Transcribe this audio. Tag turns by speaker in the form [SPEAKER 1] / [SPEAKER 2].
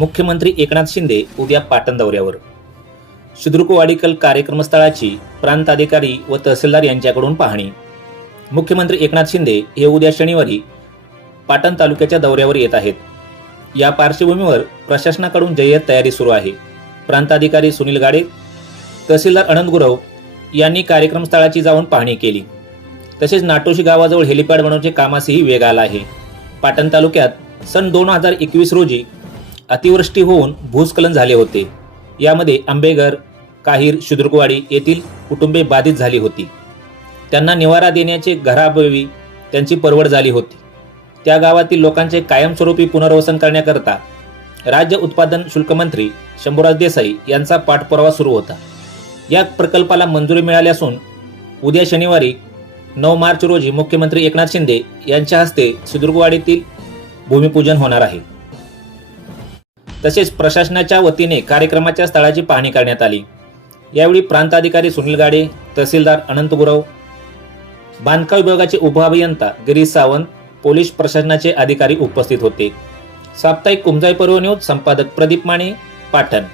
[SPEAKER 1] मुख्यमंत्री एकनाथ शिंदे उद्या पाटण दौऱ्यावर. शुद्रुकवाडीकल कार्यक्रमस्थळाची प्रांत अधिकारी व तहसीलदार यांच्याकडून पाहणी. मुख्यमंत्री एकनाथ शिंदे हे उद्या शनिवारी पाटण तालुक्याच्या दौऱ्यावर येत आहेत. या पार्श्वभूमीवर प्रशासनाकडून जय्यत तयारी सुरू आहे. प्रांताधिकारी सुनील गाडे तहसीलदार अनंत गुरव यांनी कार्यक्रमस्थळाची जाऊन पाहणी केली. तसेच नाटोशी गावाजवळ हेलिपॅड बनवण्याचे कामासही वेग आला आहे. पाटण तालुक्यात सन दोन हजार एकवीस रोजी अतिवृष्टी होऊन भूस्खलन झाले होते. यामध्ये आंबेघर काहीर शुद्रुकवाडी येथील कुटुंबे बाधित झाली होती. त्यांना निवारा देण्याचे घराभवी त्यांची परवड झाली होती. त्या गावातील लोकांचे कायमस्वरूपी पुनर्वसन करण्याकरता राज्य उत्पादन शुल्कमंत्री शंभूराज देसाई यांचा पाठपुरावा सुरू होता. या प्रकल्पाला मंजुरी मिळाली असून उद्या शनिवारी नऊ मार्च रोजी मुख्यमंत्री एकनाथ शिंदे यांच्या हस्ते सुदुर्गवाडीतील भूमिपूजन होणार आहे. तसेच प्रशासनाच्या वतीने कार्यक्रमाच्या स्थळाची पाहणी करण्यात आली. यावेळी प्रांताधिकारी सुनील गाडे तहसीलदार अनंत गुरव बांधकाम विभागाचे उपअभियंता गिरीश सावंत पोलीस प्रशासनाचे अधिकारी उपस्थित होते. साप्ताहिक कुमजाई पर्व न्यूज संपादक प्रदीप माने पाटण.